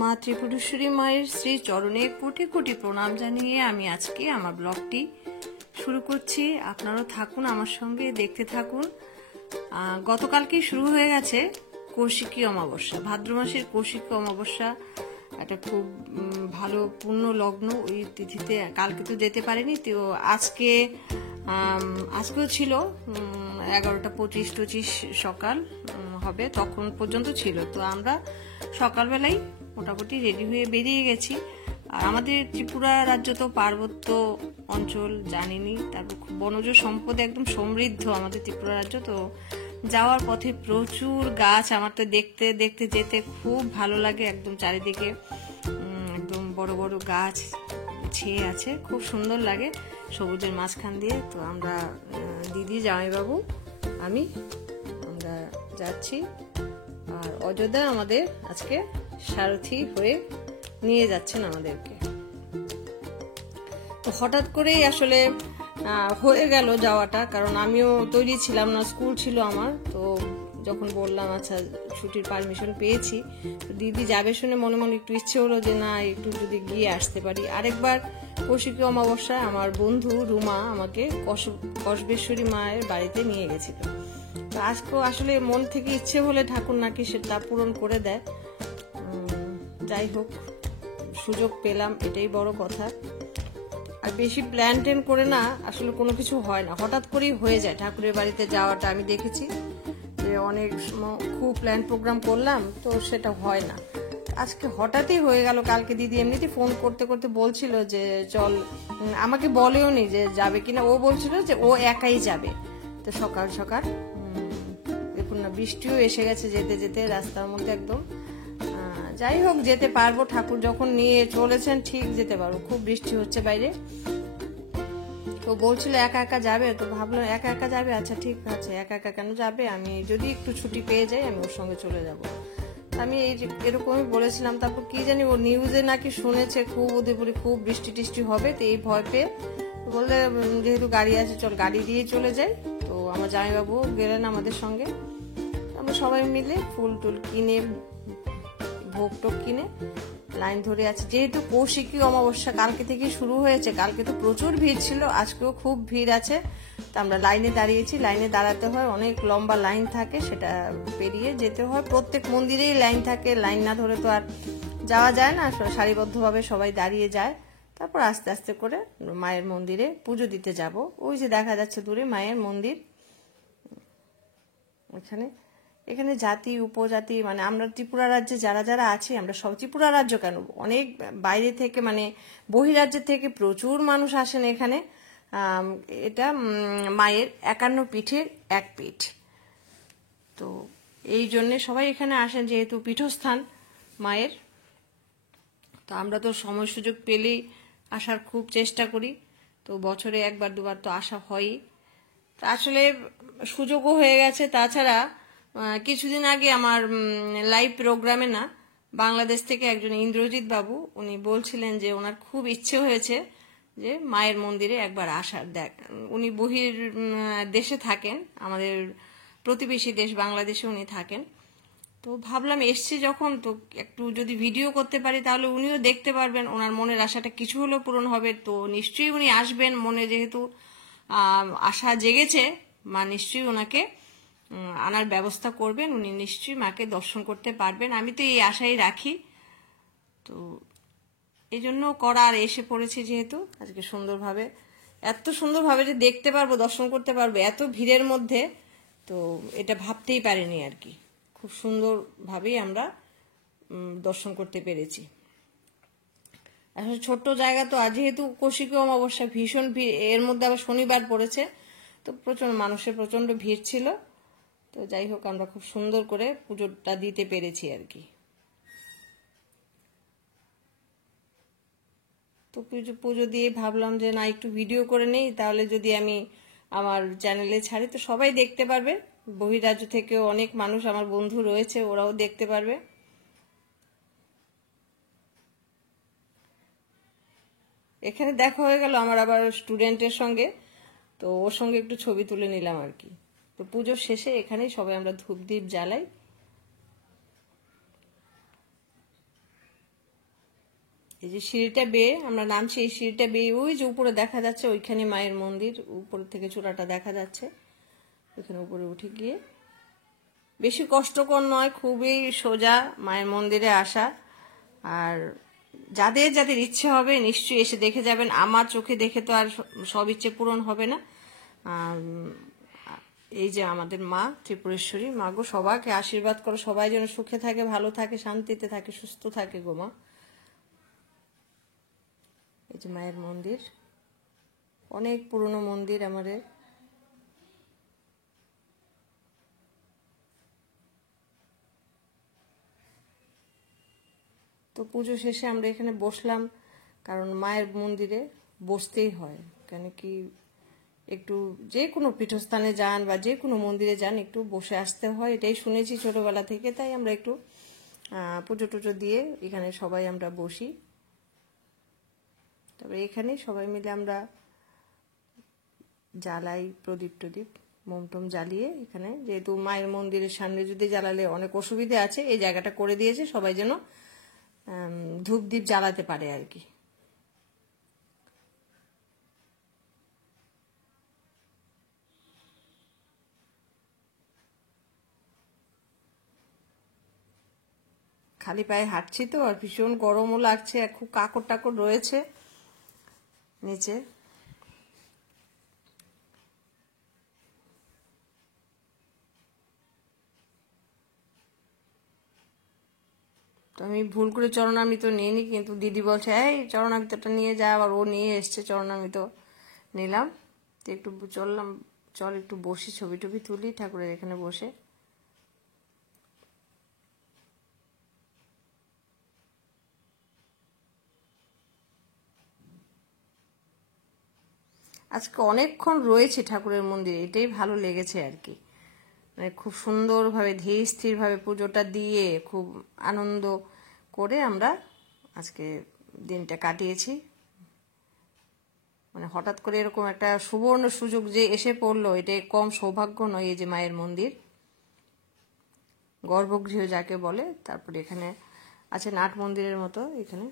মা ত্রিপুরেশ্বরী মায়ের শ্রী চরণে কোটি কোটি প্রণাম জানিয়ে আমি আজকে আমার ব্লগটি শুরু করছি। আপনারাও থাকুন আমার সঙ্গে, দেখতে থাকুন। গতকালকেই শুরু হয়ে গেছে কৌশিকী অমাবস্যা, ভাদ্র মাসের কৌশিকী অমাবস্যা। একটা খুব ভালো পূর্ণ লগ্ন ওই তিথিতে। কালকে তো যেতে পারিনি, তো আজকেও ছিল 11:25-25 সকাল হবে, তখন পর্যন্ত ছিল। তো আমরা সকালবেলায় মোটামুটি রেডি হয়ে বেরিয়ে গেছি। আর আমাদের ত্রিপুরা রাজ্য তো পার্বত্য অঞ্চল, জানিনি, তারপর খুব বনজ সম্পদে একদম সমৃদ্ধ আমাদের ত্রিপুরা রাজ্য। তো যাওয়ার পথে প্রচুর গাছ, আমার তো দেখতে দেখতে যেতে খুব ভালো লাগে। একদম চারিদিকে একদম বড় বড় গাছ ছেয়ে আছে, খুব সুন্দর লাগে সবুজের মাঝখান দিয়ে। তো আমরা দিদি, জামাইবাবু, আমরা যাচ্ছি। আর অযোধ্যা আমাদের আজকে সারথি হয়ে নিয়ে যাচ্ছেন আমাদেরকে। তো হঠাৎ করেই আসলে হয়ে গেল যাওয়াটা, কারণ আমিও তৈরি ছিলাম না, স্কুল ছিল আমার। তো যখন বললাম আচ্ছা ছুটির পারমিশন পেয়েছি, তো দিদি যাবে শুনে মনে মনে একটু ইচ্ছে হলো যে না, একটু যদি গিয়ে আসতে পারি। আরেকবার কৌশিকী অমাবস্যায় আমার বন্ধু রুমা আমাকে কসবেশ্বরী মায়ের বাড়িতে নিয়ে গেছিল। তো আজকেও আসলে মন থেকে ইচ্ছে হলে ঠাকুর নাকি সেটা পূরণ করে দেয়। যাই হোক, সুযোগ পেলাম, এটাই বড় কথা। আর বেশি প্ল্যান টেন করে না আসলে কোনো কিছু হয় না, হঠাৎ করেই হয়ে যায় ঠাকুরের বাড়িতে যাওয়াটা। আমি দেখেছি যে অনেক খুব প্ল্যান প্রোগ্রাম করলাম, তো সেটা হয় না। আজকে হঠাৎই হয়ে গেল। কালকে দিদি এমনিতে ফোন করতে করতে বলছিল যে চল, আমাকে বলেও নি যে যাবে কিনা, ও বলছিল যে ও একাই যাবে। তো সকাল সকাল দেখুন না, বৃষ্টিও এসে গেছে যেতে যেতে রাস্তার মধ্যে একদম। যাই হোক, যেতে পারবো, ঠাকুর যখন নিয়ে চলেছেন ঠিক যেতে পারবো। খুব বৃষ্টি হচ্ছে বাইরে। তো বলছিল একা একা যাবে, তো ভাবলাম একা একা যাবে, আচ্ছা ঠিক আছে, একা একা কেন যাবে, আমি যদি একটু ছুটি পেয়ে যাই আমি ওর সঙ্গে চলে যাব। আমি এরকমই বলেছিলাম। তারপর কি জানি, ও নিউজে নাকি শুনেছে খুব উদয়পুরে খুব বৃষ্টি টিষ্টি হবে, তো এই ভয় পেয়ে বললে যেহেতু গাড়ি আছে চল গাড়ি দিয়ে চলে যাই। তো আমার জামাইবাবু গেলেন আমাদের সঙ্গে। আমরা সবাই মিলে ফুল টুল কিনে, ভোগ টোগ কিনে লাইন ধরে আছে। যেহেতু কৌশিকী অমাবস্যা কালকে থেকে শুরু হয়েছে, কালকে তো প্রচুর ভিড় ছিল, আজকেও খুব ভিড় আছে। তো আমরা লাইনে দাঁড়িয়েছি। লাইনে দাঁড়াতে হয়, অনেক লম্বা লাইন থাকে, সেটা পেরিয়ে যেতে হয়। প্রত্যেক মন্দিরেই লাইন থাকে, লাইন না ধরে তো আর যাওয়া যায় না, সারিবদ্ধভাবে সবাই দাঁড়িয়ে যায়। তারপর আস্তে আস্তে করে মায়ের মন্দিরে পুজো দিতে যাব। ওই যে দেখা যাচ্ছে দূরে মায়ের মন্দির। এখানে জাতি উপজাতি, মানে আমরা ত্রিপুরা রাজ্যে যারা যারা আছি, আমরা সব, ত্রিপুরা রাজ্য কেন, অনেক বাইরে থেকে, মানে বহিরাজ্যের থেকে প্রচুর মানুষ আসেন এখানে। এটা মায়ের 51 পীঠের এক পীঠ। তো এই জন্যে সবাই এখানে আসেন, যেহেতু পীঠস্থান মায়ের। তো আমরা তো সময় সুযোগ পেলেই আসার খুব চেষ্টা করি। তো বছরে একবার দুবার তো আসা হয়ই। তো আসলে সুযোগও হয়ে গেছে। তাছাড়া কিছুদিন আগে আমার লাইভ প্রোগ্রামে না, বাংলাদেশ থেকে একজন ইন্দ্রজিৎ বাবু, উনি বলছিলেন যে ওনার খুব ইচ্ছে হয়েছে যে মায়ের মন্দিরে একবার আসার। উনি দেশে থাকেন, আমাদের প্রতিবেশী দেশ বাংলাদেশে উনি থাকেন। তো ভাবলাম এসছি যখন, তো একটু যদি ভিডিও করতে পারি তাহলে উনিও দেখতে পারবেন, ওনার মনের আশাটা কিছু হলেও পূরণ হবে। তো নিশ্চয়ই উনি আসবেন, মনে যেহেতু আশা জেগেছে, মা নিশ্চয়ই ওনাকে আনার ব্যবস্থা করবেন। উনি নিশ্চয়ই মাকে দর্শন করতে পারবেন, আমি তো এই আশাই রাখি। তো এই জন্য করা, আর এসে পড়েছি যেহেতু আজকে সুন্দরভাবে, এত সুন্দরভাবে যে দেখতে পারবো, দর্শন করতে পারবো এত ভিড়ের মধ্যে, তো এটা ভাবতেই পারিনি আর কি। খুব সুন্দরভাবেই আমরা দর্শন করতে পেরেছি। আসলে ছোট্ট জায়গা তো, যেহেতু কৌশিকী অমাবস্যা ভীষণ ভিড়, এর মধ্যে আবার শনিবার পড়েছে, তো প্রচন্ড মানুষের প্রচন্ড ভিড় ছিল। তো যাই হোক, আমরা খুব সুন্দর করে পুজোটা দিতে পেরেছি আর কি। তো পুজো দিয়ে ভাবলাম যে না, একটু ভিডিও করে নেই, তাহলে যদি আমি আমার চ্যানেলে ছাড়ি তো সবাই দেখতে পারবে। বহিরাজ্য থেকেও অনেক মানুষ আমার বন্ধু রয়েছে, ওরাও দেখতে পারবে। এখানে দেখা হয়ে গেল আমার আবার স্টুডেন্টের সঙ্গে, তো ওর সঙ্গে একটু ছবি তুলে নিলাম আর কি। তো পুজোর শেষে এখানেই সবাই আমরা ধূপ দ্বীপ জ্বালাই। এই যে সিঁড়িটা বেয়ে আমরা নামছি, এই সিঁড়িটা বেয়ে ওই যে উপরে দেখা যাচ্ছে ওইখানে মায়ের মন্দির, উপরে থেকে চূড়াটা দেখা যাচ্ছে। ওইখানে উপরে উঠে গিয়ে বেশি কষ্টকর নয়, খুবই সোজা মায়ের মন্দিরে আসা। আর যাদের যাদের ইচ্ছে হবে নিশ্চয়ই এসে দেখে যাবেন। আমার চোখে দেখে তো আর সব ইচ্ছে পূরণ হবে না। এই যে আমাদের মা ত্রিপুরেশ্বরী, মা গো সবাইকে আশীর্বাদ করো, সবাই যেন সুখে থাকে, ভালো থাকে, শান্তিতে থাকে, সুস্থ থাকে গো মা। এই যে মায়ের মন্দির, অনেক পুরনো মন্দির আমাদের। তো পুজো শেষে আমরা এখানে বসলাম, কারণ মায়ের মন্দিরে বসতেই হয়। কেন কি একটু যে কোনো পীঠস্থানে যান বা যে কোনো মন্দিরে যান একটু বসে আসতে হয়, এটাই শুনেছি ছোটবেলা থেকে। তাই আমরা একটু পুজো টুজো দিয়ে এখানে সবাই আমরা বসি। তবে এখানে সবাই মিলে আমরা জ্বালাই প্রদীপ টদীপ, মোমটোম জ্বালিয়ে এখানে, যেহেতু মায়ের মন্দিরের সামনে যদি জ্বালালে অনেক অসুবিধা আছে, এই জায়গাটা করে দিয়েছে সবাই যেন ধূপ দ্বীপ জ্বালাতে পারে আর কি। খালি পায়ে হাঁটছি তো, আর ভীষণ গরমও লাগছে, আর খুব কাকড় টাকড় রয়েছে নিচে। তো আমি ভুল করে চরণামৃত নিইনি, কিন্তু দিদি বলছে এই চরণামৃতটা নিয়ে যা, আবার ও নিয়ে এসছে চরণামৃত, নিলাম। তো একটু চললাম, চল একটু বসি, ছবি টবি তুলি ঠাকুরের এখানে বসে। আজকে অনেকক্ষণ রয়েছে ঠাকুরের মন্দিরে, এটাই ভালো লেগেছে আর কি। মানে খুব সুন্দরভাবে ধীর স্থিরভাবে পুজোটা দিয়ে খুব আনন্দ করে আমরা আজকে দিনটা কাটিয়েছি। মানে হঠাৎ করে এরকম একটা সুবর্ণ সুযোগ যে এসে পড়লো, এটা কম সৌভাগ্য নয়। এই যে মায়ের মন্দির, গর্ভগৃহ যাকে বলে। তারপরে এখানে আছে নাট মন্দিরের মতো এখানে।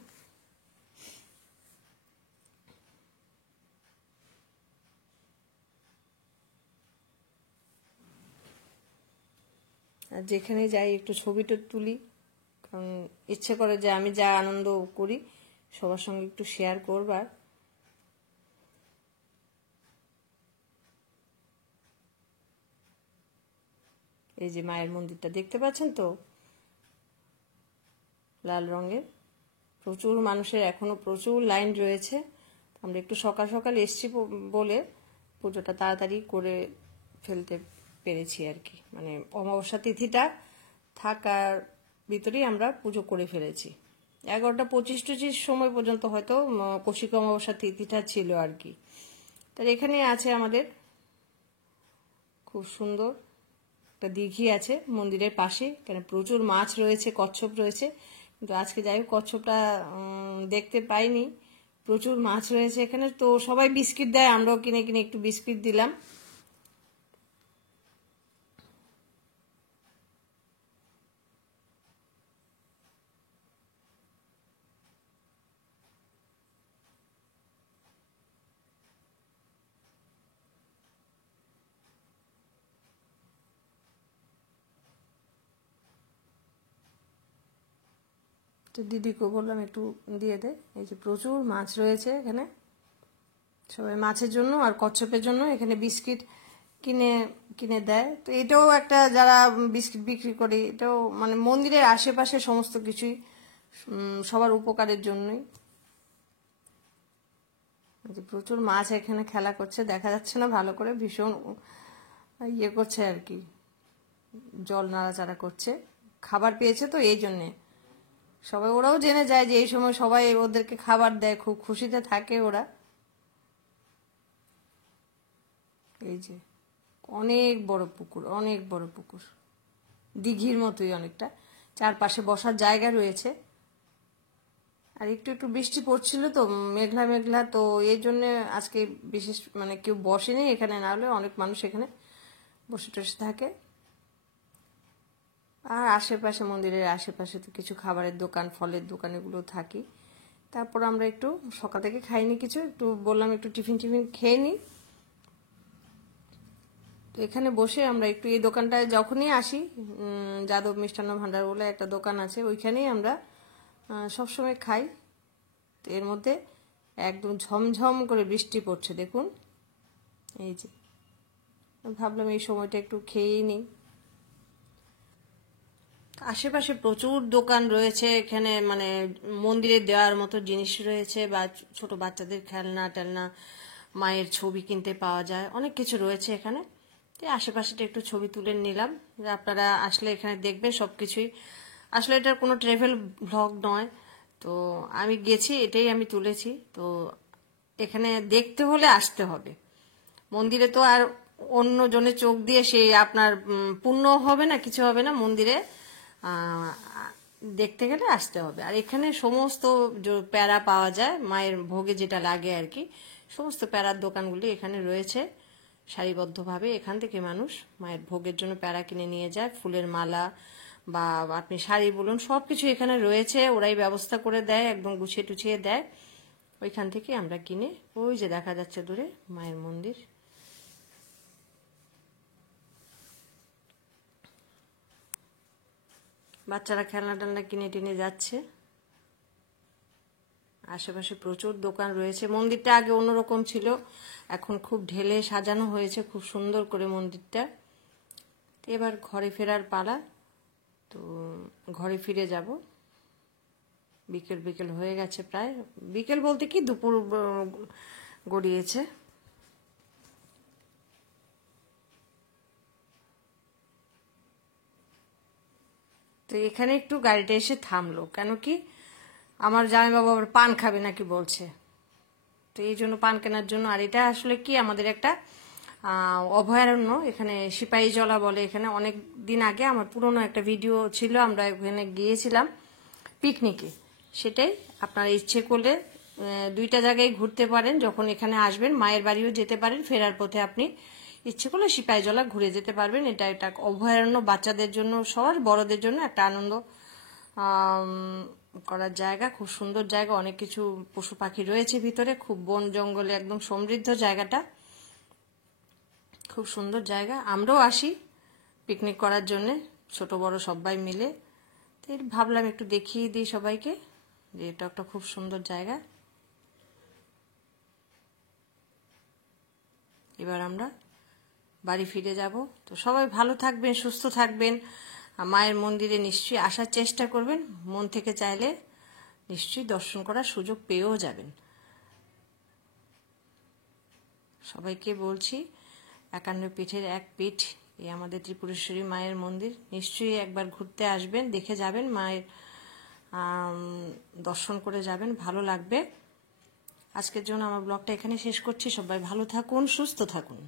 আর যেখানে যাই একটু ছবিটা তুলি, কারণ ইচ্ছে করে যে আমি যা আনন্দ করি সবার সঙ্গে একটু শেয়ার করবার। এই যে মায়ের মন্দিরটা দেখতে পাচ্ছেন তো, লাল রঙের। প্রচুর মানুষের এখনো প্রচুর লাইন রয়েছে। আমরা একটু সকাল সকাল এসছি বলে পুজোটা তাড়াতাড়ি করে ফেলতে পেরেছি আর কি। মানে অমাবস্যা তিথিটা থাকার ভিতরেই আমরা পুজো করে ফেলেছি। 11:25 সময় পর্যন্ত হয়তো কৌশিক অমাবস্যা তিথিটা ছিল আর কি। তার এখানে আছে আমাদের খুব সুন্দর একটা দিঘি আছে মন্দিরের পাশে, এখানে প্রচুর মাছ রয়েছে, কচ্ছপ রয়েছে। কিন্তু আজকে যাই হোক কচ্ছপটা দেখতে পাইনি। প্রচুর মাছ রয়েছে এখানে। তো সবাই বিস্কিট দেয়, আমরাও কিনে কিনে একটু বিস্কিট দিলাম। তো দিদিকে বললাম একটু দিয়ে দে। এই যে প্রচুর মাছ রয়েছে এখানে, সবাই মাছের জন্য আর কচ্ছপের জন্য এখানে বিস্কিট কিনে কিনে দেয়। তো এটাও একটা, যারা বিস্কিট বিক্রি করে, এটাও মানে মন্দিরের আশেপাশে সমস্ত কিছুই সবার উপকারের জন্যই। প্রচুর মাছ এখানে খেলা করছে, দেখা যাচ্ছে না ভালো করে, ভীষণ ইয়ে করছে আর কি, জল নাড়াচাড়া করছে। খাবার পেয়েছে তো এই জন্যে সবাই, ওরাও জেনে যায় যে এই সময় সবাই ওদেরকে খাবার দেয়, খুব খুশিতে থাকে ওরা। এই যে অনেক বড় পুকুর, অনেক বড় পুকুর, দিঘির মতোই অনেকটা, চারপাশে বসার জায়গা রয়েছে। আর একটু একটু বৃষ্টি পড়ছিল তো, মেঘলা মেঘলা, তো এই জন্য আজকে বিশেষ মানে কেউ বসেনি এখানে, না হলে অনেক মানুষ এখানে বসে টসে থাকে। আর আশেপাশে মন্দিরের আশেপাশে তো কিছু খাবারের দোকান, ফলের দোকান এগুলো থাকি। তারপর আমরা একটু সকাল থেকে খাইনি কিছু, একটু বললাম একটু টিফিন খেয়ে নিই। তো এখানে বসে আমরা একটু এই দোকানটায় যখনই আসি, যাদব মিষ্টান্ন ভান্ডার বলে একটা দোকান আছে, ওইখানেই আমরা সবসময় খাই। তো এর মধ্যে একদম ঝমঝম করে বৃষ্টি পড়ছে দেখুন, এই যে। ভাবলাম এই সময়টা একটু খেয়েই নিই। আশেপাশে প্রচুর দোকান রয়েছে এখানে, মানে মন্দিরে দেওয়ার মতো জিনিস রয়েছে, বা ছোট বাচ্চাদের খেলনা টেলনা, মায়ের ছবি কিনতে পাওয়া যায়, অনেক কিছু রয়েছে এখানে। তো আশেপাশেটা একটু ছবি তুলে নিলাম, আপনারা আসলে এখানে দেখবেন সবকিছুই। আসলে এটার কোনো ট্রাভেল ভ্লগ নয়, তো আমি গেছি এটাই আমি তুলেছি। তো এখানে দেখতে হলে আসতে হবে। মন্দিরে তো আর অন্য জনের চোখ দিয়ে সেই আপনার পুণ্য হবে না, কিছু হবে না। মন্দিরে দেখতে গেলে আসতে হবে। আর এখানে সমস্ত প্যারা পাওয়া যায়, মায়ের ভোগে যেটা লাগে আর কি, সমস্ত প্যারার দোকানগুলি এখানে রয়েছে সারিবদ্ধভাবে। এখান থেকে মানুষ মায়ের ভোগের জন্য প্যারা কিনে নিয়ে যায়, ফুলের মালা বা আপনি শাড়ি বলুন, সব কিছু এখানে রয়েছে, ওরাই ব্যবস্থা করে দেয়, একদম গুছিয়ে টুছিয়ে দেয়। ওইখান থেকে আমরা কিনে, ওই যে দেখা যাচ্ছে দূরে মায়ের মন্দির, বাচ্চারা খেলনা টেলনা কিনে টেনে যাচ্ছে। আশেপাশে প্রচুর দোকান রয়েছে। মন্দিরটা আগে অন্যরকম ছিল, এখন খুব ঢেলে সাজানো হয়েছে খুব সুন্দর করে মন্দিরটা। এবার ঘরে ফেরার পালা, তো ঘরে ফিরে যাব। বিকেল হয়ে গেছে প্রায়, বিকেল বলতে কি দুপুর গড়িয়েছে। তো এখানে একটু গাড়িটা এসে থামলো, কেন কি আমার জামাইবাবু আবার পান খাবে নাকি বলছে, তো এই জন্য পান কেনার জন্য। আর এটা আসলে কি আমাদের একটা অভয়ারণ্য, এখানে সিপাহীজলা বলে। এখানে অনেক দিন আগে আমার পুরনো একটা ভিডিও ছিল, আমরা এখানে গিয়েছিলাম পিকনিকে। সেটাই আপনারা ইচ্ছে করলে দুইটা জায়গায় ঘুরতে পারেন, যখন এখানে আসবেন মায়ের বাড়িও যেতে পারেন, ফেরার পথে আপনি ইচ্ছে করলে সিপাহীজলা ঘুরে যেতে পারবেন। এটা একটা অভয়ারণ্য, বাচ্চাদের জন্য সবার, বড়দের জন্য একটা আনন্দ করার জায়গা, খুব সুন্দর জায়গা। অনেক কিছু পশু পাখি রয়েছে ভিতরে, খুব বন জঙ্গলে একদম সমৃদ্ধ জায়গাটা, খুব সুন্দর জায়গা। আমরাও আসি পিকনিক করার জন্যে, ছোট বড় সবাই মিলে। তো ভাবলাম একটু দেখিয়ে দিই সবাইকে যে এটা একটা খুব সুন্দর জায়গা। এবার আমরা বাড়ি ফিরে যাব। তো সবাই ভালো থাকবেন, সুস্থ থাকবেন, মায়ের মন্দিরে নিশ্চয়ই আসার চেষ্টা করবেন। মন থেকে চাইলে নিশ্চয়ই দর্শন করার সুযোগ পেয়েও যাবেন। সবাইকে বলছি, 51 পিঠের এক পিঠ এই আমাদের ত্রিপুরেশ্বরী মায়ের মন্দির, নিশ্চয়ই একবার ঘুরতে আসবেন, দেখে যাবেন, মায়ের দর্শন করে যাবেন, ভালো লাগবে। আজকের জন্য আমার ব্লগটা এখানে শেষ করছি। সবাই ভালো থাকুন, সুস্থ থাকুন।